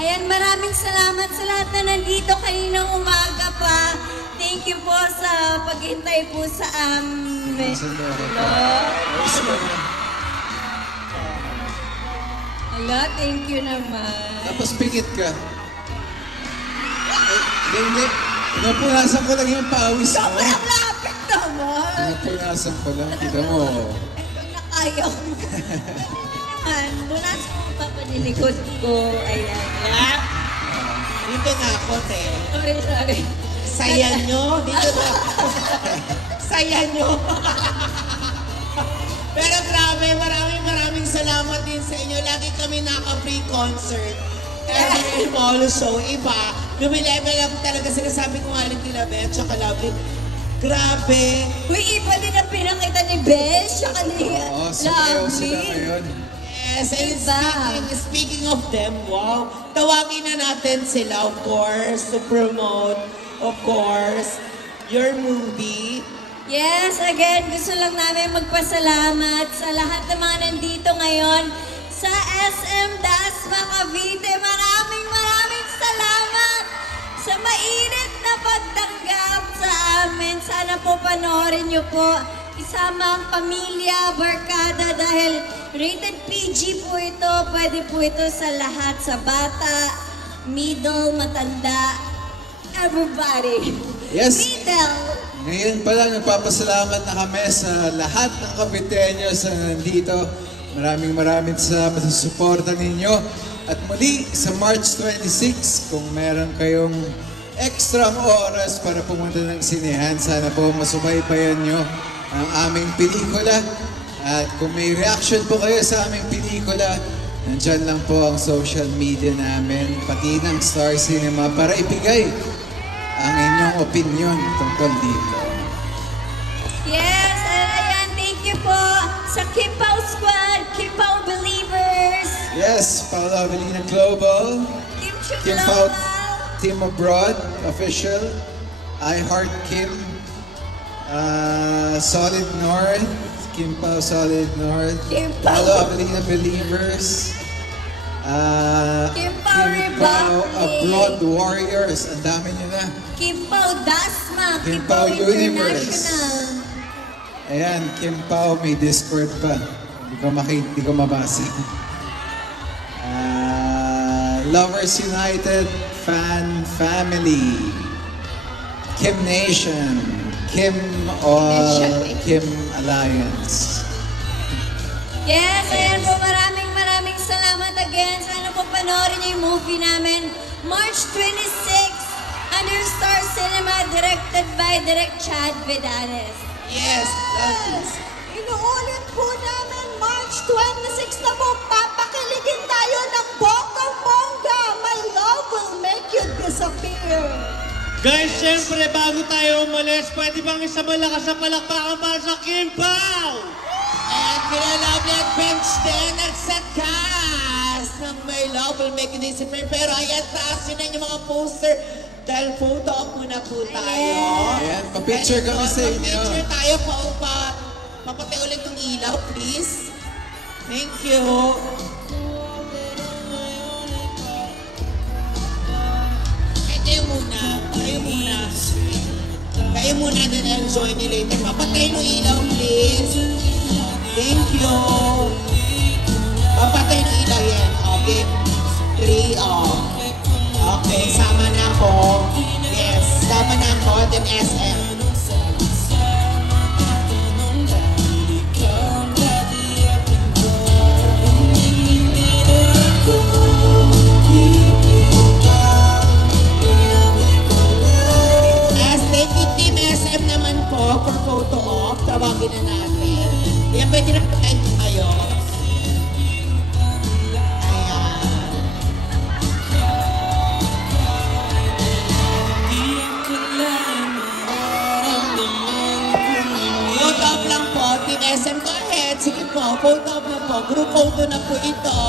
Ayan, maraming salamat sa lahat na nandito kaninang umaga pa. Thank you po sa paghintay po sa amin. Hello, thank you naman. Tapos pikit ka. Hindi. Napunasan ko lang yung pawis mo. Sobrang lapit naman. Napunasan ko lang. Kita mo. Ito na kaya ko. Punasan mo pa panilikod ko. Ayan. Dito na ako, te. Sorry. Saya nyo. Dito na ako. Saya nyo. Pero grabe, maraming salamat din sa inyo. Lagi kami naka-free-concert. Every mall show, iba. Lumilevel up talaga. Sinasabi ko nga rin kila Beth, tsaka Lovely. Grabe. Uy, iba din ang pinakita ni Besh, tsaka ni Oo, sumayaw sila Lovely. ngayon. Yes, and speaking of them, wow. Tawagin na natin sila, of course, to promote, of course, your movie. Yes, again, gusto lang namin magpasalamat sa lahat ng mga nandito ngayon sa SM Dasma Cavite. Maraming salamat sa mainit na pagtanggap sa amin. Sana po panoorin niyo po. Isama ang pamilya, barkada, dahil rated PG po ito. Pwede po ito sa lahat, sa bata, middle, matanda, everybody. Yes. Middle. Ngayon pala, nagpapasalamat na kami sa lahat ng Caviteños na nandito. Maraming salamat sa suporta ninyo. At muli, sa March 26, kung meron kayong extra oras para pumunta ng sinehan, sana po masubaybayan nyo ang aming pelikula. At kung may reaction po kayo sa aming pelikula, nandyan lang po ang social media namin, pati ng Star Cinema, para ibigay ang inyong opinion tungkol dito. Yes, and ayan, thank you po sa Kipaw Squad, Kipaw Believers, Yes, Paula Avelina Global, Kim Pao Global, Team Abroad, Official, I Heart Kim, Solid North, Kim Pao Solid North, Kim Pao. Paula Avelina Believers, Kim Pao Republic, Abroad Warriors, ang dami nyo na. Kipaw Dasma, Kim Kipaw Pao Universe. International. Ayan, Kim Pao, may Discord pa. Hindi ko mabasa. Lovers United Fan Family, Kim Nation, Kim All, Kim Alliance. Yes, ayan po, maraming salamat again. Sana po panoorin niyo yung movie namin, March 26, under Star Cinema, directed by Direk Chad Vidanes. Yes, Inuulit po namin, March 26 na po, papakiligin tayo ng bonggang-bongga. My love will make you disappear. Guys, syempre, bago tayo umalis, pwede bang isa malakas na palakpakan para sa Kim Pao? and kina Lovely at bench din at sa cast ng My Love Will Make You Disappear. Pero ayan, taasin na yung mga poster dahil photo op muna po tayo. Ayan, pa-picture kami sa inyo. Pa-picture tayo pa. Papatay ulit yung ilaw, please. Thank you. Kayo muna. Kayo muna din enjoy nyo later. Papatay yung ilaw, please. Thank you. Papatay yung ilaw yan. Okay. 3 off. Okay, sama na ako. Yes, sama na ako. Then SM. Team SM naman po for photo op. Tawagin na natin. Yan, pwede na kayo. Ayan. Photo op lang po. Team SM, go ahead. Sige po, photo op na po. Group photo na po ito.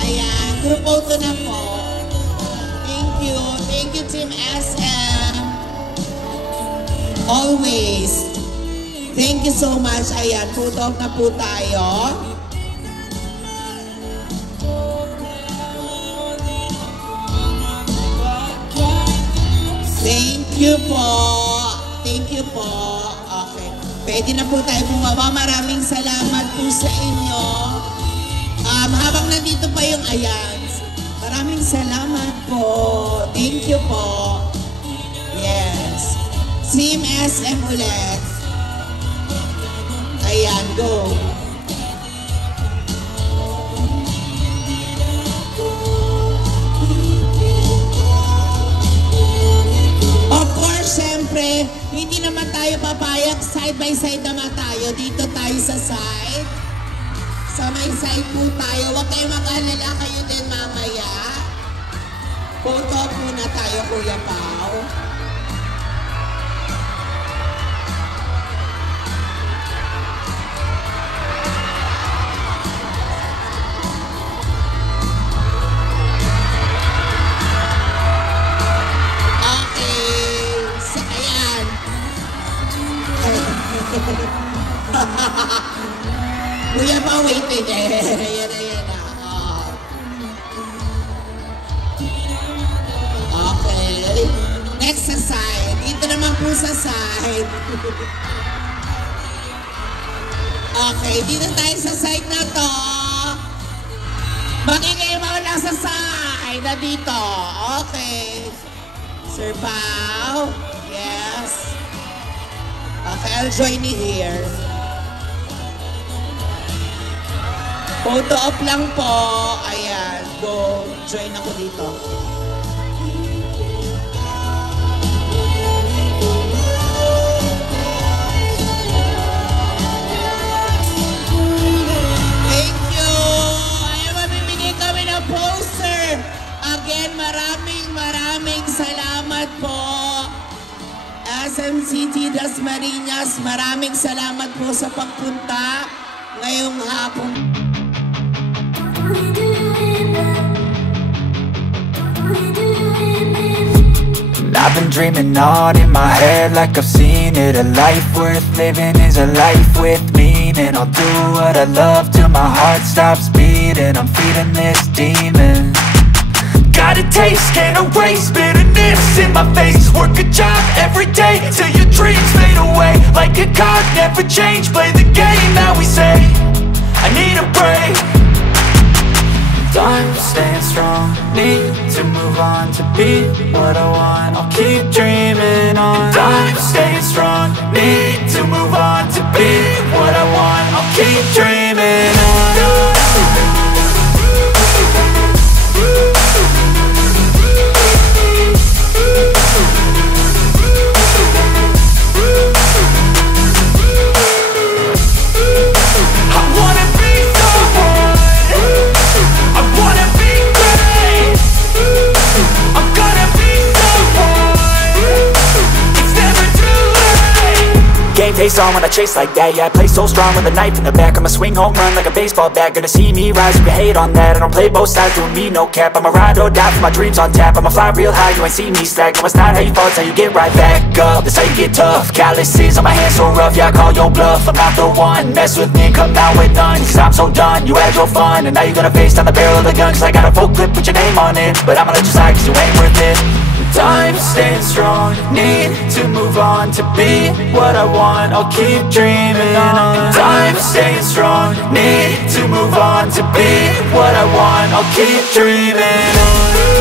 Ayan, group photo na po. Thank you. Thank you, Team SM. Always. Thank you so much. Ayan, photo op na po tayo. Thank you po. Thank you po. Okay. Pwede na po tayo bumaba. Maraming salamat po sa inyo. Habang nandito pa yung Ayans, maraming salamat po. Thank you po. Yes. Team SM ulit. Ayan, go. Of course, syempre, hindi naman tayo papayag. Side by side naman tayo. Dito tayo sa side. Sa may side po tayo. Huwag kayong mag-alala, kayo din mamaya. Photo muna tayo, Kuya Pao. Kuya pa, waiting eh. Ayan. Okay. Next sa side. Dito naman po sa side. Okay, dito tayo sa side na to. Bakit kayo mga nasa side na dito? Okay. Sir Pao. Yes. Okay, I'll join you here. Photo op lang po. Ayan, go. Join ako dito. Thank you. Ayan, mamimigay kami ng poster. Again, maraming salamat po. SM City Dasmariñas, maraming salamat po sa pagpunta ngayong hapon. I've been dreaming on in my head like I've seen it. A life worth living is a life with meaning. I'll do what I love till my heart stops beating. I'm feeding this demon. Got a taste, can't erase bitterness in my face. Work a job every day till your dreams fade away. Like a card, never change, play the game that we say. I need a break. I'm staying strong, need to move on to be what I want. I'll keep dreaming on. I'm staying strong, need to move on to be what I want. I'll keep dreaming on. Game face on when I chase like that. Yeah, I play so strong with a knife in the back. I'ma swing home run like a baseball bat. Gonna see me rise, you can hate on that. I don't play both sides, doing me no cap. I'ma ride or die for my dreams on tap. I'ma fly real high, you ain't see me slack. No, it's not how you fall, it's how you get right back up. That's how you get tough. Calluses on my hands so rough, yeah, I call your bluff. I'm not the one, mess with me, come out with none. Cause I'm so done, you had your fun. And now you're gonna face down the barrel of the gun. Cause I got a full clip, put your name on it. But I'ma let you slide cause you ain't worth it. I'm staying strong, need to move on to be what I want. I'll keep dreaming on. I'm staying strong, need to move on to be what I want. I'll keep dreaming on.